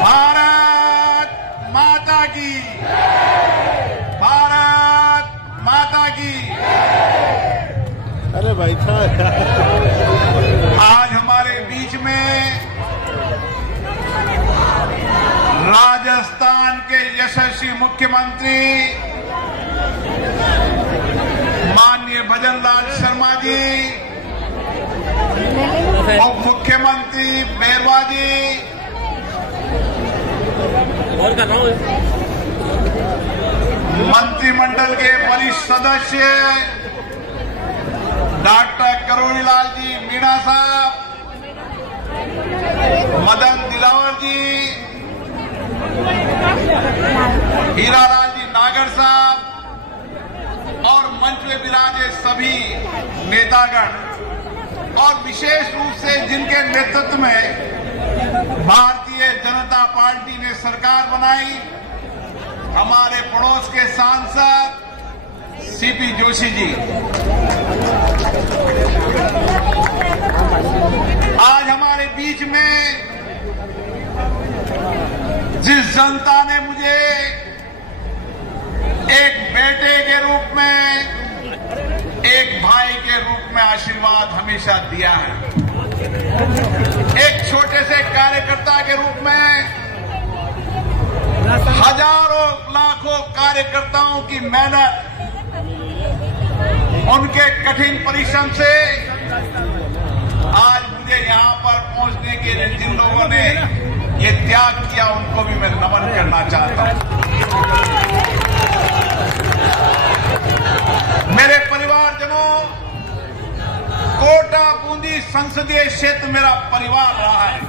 भारत माता की, भारत माता की। अरे भाई साहब, आज हमारे बीच में राजस्थान के यशस्वी मुख्यमंत्री माननीय भजन लाल शर्मा जी, उप मुख्यमंत्री बेरवा जी, मंत्रिमंडल के वरिष्ठ सदस्य डॉक्टर करोड़ीलाल जी मीणा साहब, मदन दिलावर जी, हीरालाल जी नागर साहब और मंच में विराजे सभी नेतागण, और विशेष रूप से जिनके नेतृत्व में भारतीय जनता पार्टी ने सरकार बनाई, हमारे पड़ोस के सांसद सीपी जोशी जी। आज हमारे बीच में जिस जनता ने मुझे एक बेटे के रूप में, एक भाई के रूप में आशीर्वाद हमेशा दिया है, एक छोटे से कार्यकर्ता के रूप में हजारों लाखों कार्यकर्ताओं की मेहनत, उनके कठिन परिश्रम से आज मुझे यहां पर पहुंचने के लिए जिन लोगों ने ये त्याग किया, उनको भी मैं नमन करना चाहता हूं। मेरे परिवारजनों, कोटा बूंदी संसदीय क्षेत्र मेरा परिवार रहा है।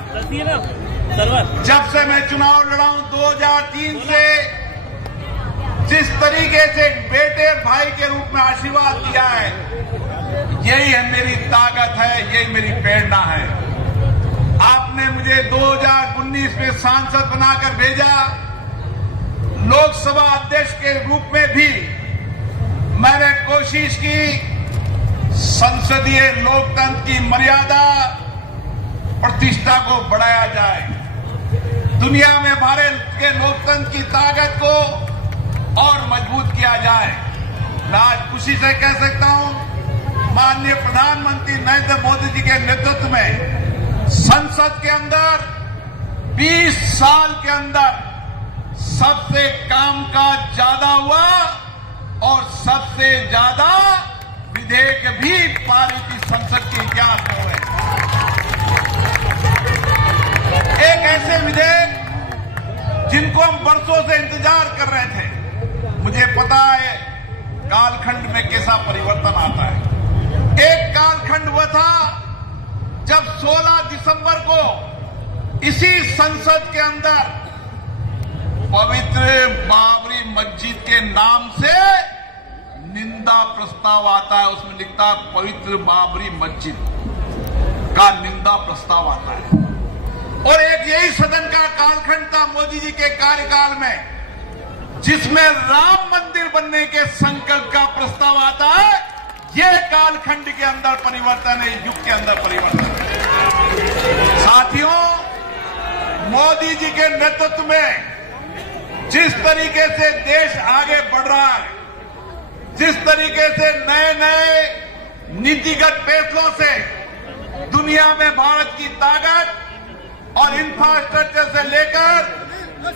जब से मैं चुनाव लड़ा हूं 2003 से, जिस तरीके से बेटे भाई के रूप में आशीर्वाद दिया है, यही है मेरी ताकत है, यही मेरी प्रेरणा है। आपने मुझे 2019 में सांसद बनाकर भेजा, लोकसभा अध्यक्ष के रूप में भी मैंने कोशिश की संसदीय लोकतंत्र की मर्यादा, प्रतिष्ठा को बढ़ाया जाए, दुनिया में भारत के लोकतंत्र की ताकत को और मजबूत किया जाए। मैं आज खुशी से कह सकता हूं, माननीय प्रधानमंत्री नरेंद्र मोदी जी के नेतृत्व में संसद के अंदर 20 साल के अंदर सबसे कामकाज ज्यादा हुआ और सबसे ज्यादा विधेयक भी पारित इस संसद के इतिहास में हुए। एक ऐसे विधेयक जिनको हम बरसों से इंतजार कर रहे थे। मुझे पता है कालखंड में कैसा परिवर्तन आता है। एक कालखंड हुआ था जब 16 दिसंबर को इसी संसद के अंदर पवित्र बाबरी मस्जिद के नाम से निंदा प्रस्ताव आता है। उसमें लिखता है पवित्र बाबरी मस्जिद का निंदा प्रस्ताव आता है। और एक यही सदन का कालखंड था मोदी जी के कार्यकाल में, जिसमें राम मंदिर बनने के संकल्प का प्रस्ताव आता है। यह कालखंड के अंदर परिवर्तन है, युग के अंदर परिवर्तन है। साथियों, मोदी जी के नेतृत्व में जिस तरीके से देश आगे बढ़ रहा है, जिस तरीके से नए नए नीतिगत फैसलों से दुनिया में भारत की ताकत और इंफ्रास्ट्रक्चर से लेकर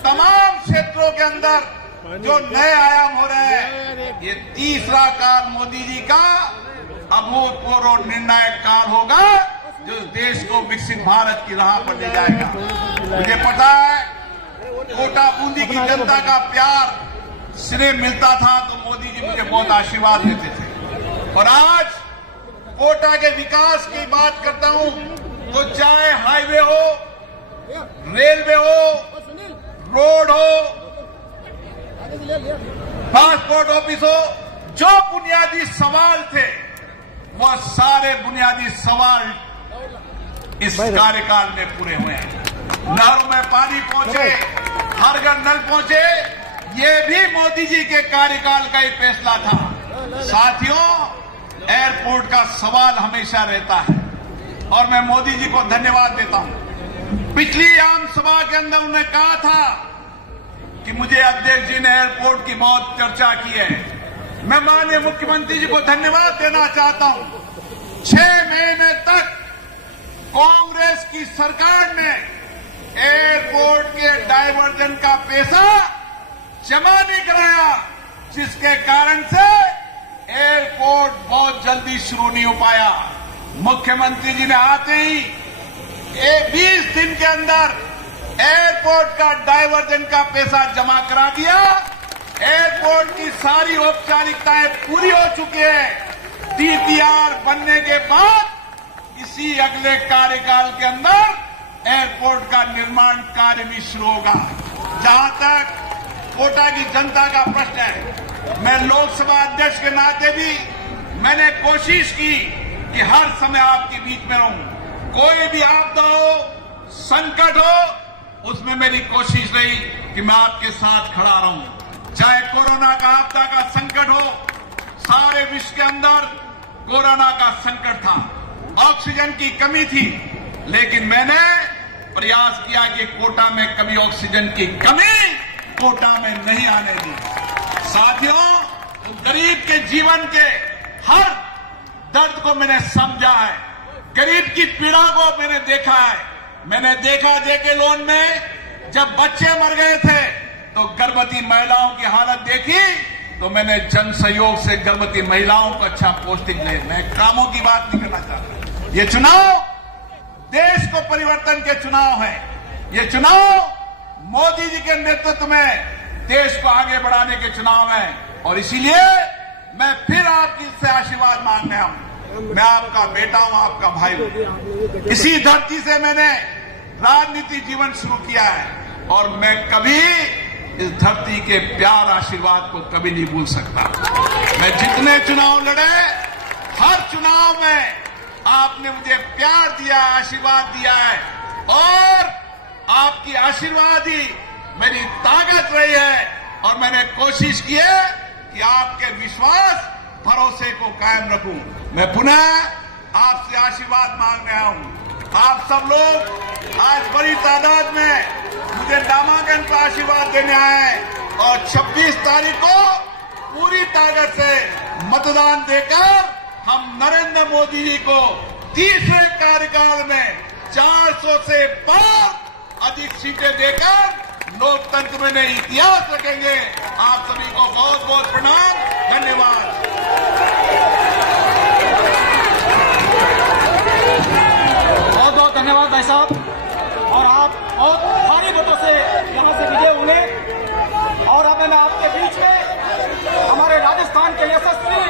तमाम क्षेत्रों के अंदर जो नए आयाम हो रहे हैं, ये तीसरा काल मोदी जी का अभूतपूर्व और निर्णायक काल होगा, जो देश को विकसित भारत की राह पर ले जाएगा। मुझे पता है कोटा बूंदी की जनता का प्यार श्रेय मिलता था तो मोदी जी मुझे बहुत आशीर्वाद देते थे। और आज कोटा के विकास की बात करता हूं तो चाहे हाईवे हो, रेलवे हो, रोड हो, पासपोर्ट ऑफिस हो, जो बुनियादी सवाल थे वह सारे बुनियादी सवाल इस कार्यकाल में पूरे हुए हैं। नहरों में पानी पहुंचे, हर घर नल पहुंचे, ये भी मोदी जी के कार्यकाल का ही फैसला था। साथियों, एयरपोर्ट का सवाल हमेशा रहता है और मैं मोदी जी को धन्यवाद देता हूं। पिछली आम सभा के अंदर उन्होंने कहा था कि मुझे अध्यक्ष जी ने एयरपोर्ट की बहुत चर्चा की है। मैं माननीय मुख्यमंत्री जी को धन्यवाद देना चाहता हूं। 6 महीने तक कांग्रेस की सरकार ने एयरपोर्ट के डायवर्जन का पैसा जमा नहीं कराया, जिसके कारण से एयरपोर्ट बहुत जल्दी शुरू नहीं हो पाया। मुख्यमंत्री जी ने आते ही 20 दिन के अंदर एयरपोर्ट का डायवर्जन का पैसा जमा करा दिया। एयरपोर्ट की सारी औपचारिकताएं पूरी हो चुकी है। डीपीआर बनने के बाद इसी अगले कार्यकाल के अंदर एयरपोर्ट का निर्माण कार्य भी शुरू होगा। जहां तक कोटा की जनता का प्रश्न है, मैं लोकसभा अध्यक्ष के नाते भी मैंने कोशिश की कि हर समय आपके बीच में रहूं। कोई भी आपदा हो, संकट हो, उसमें मेरी कोशिश रही कि मैं आपके साथ खड़ा रहूं। चाहे कोरोना का आपदा का संकट हो, सारे विश्व के अंदर कोरोना का संकट था, ऑक्सीजन की कमी थी, लेकिन मैंने प्रयास किया कि कोटा में कभी ऑक्सीजन की कमी कोटा में नहीं आने दी। साथियों, गरीब के जीवन के हर दर्द को मैंने समझा है, गरीब की पीड़ा को मैंने देखा है। मैंने देखा जेके लोन में जब बच्चे मर गए थे तो गर्भवती महिलाओं की हालत देखी, तो मैंने जन सहयोग से गर्भवती महिलाओं को अच्छा पौष्टिक ले, मैं कामों की बात नहीं करना चाहता। ये चुनाव देश को परिवर्तन के चुनाव है। ये चुनाव मोदी जी के नेतृत्व में देश को आगे बढ़ाने के चुनाव है और इसीलिए मैं फिर आपकी से आशीर्वाद मांगने हूं। मैं आपका बेटा हूं, आपका भाई हूं। इसी धरती से मैंने राजनीति जीवन शुरू किया है और मैं कभी इस धरती के प्यार आशीर्वाद को कभी नहीं भूल सकता। मैं जितने चुनाव लड़े, हर चुनाव में आपने मुझे प्यार दिया, आशीर्वाद दिया है और आपकी आशीर्वाद ही मेरी ताकत रही है और मैंने कोशिश की है कि आपके विश्वास, भरोसे को कायम रखूं। मैं पुनः आपसे आशीर्वाद मांगने आया हूं। आप सब लोग आज बड़ी तादाद में मुझे नामांकन पर आशीर्वाद देने आए और 26 तारीख को पूरी ताकत से मतदान देकर हम नरेंद्र मोदी जी को तीसरे कार्यकाल में 400 से पार अधिक सीटें देकर लोकतंत्र में नए इतिहास रखेंगे। आप सभी को बहुत बहुत प्रणाम, धन्यवाद। बहुत बहुत धन्यवाद भाई साहब, और आप बहुत भारी वोटों से यहां से विजय हुए और अब मैं आपके बीच में हमारे राजस्थान के यशस्वी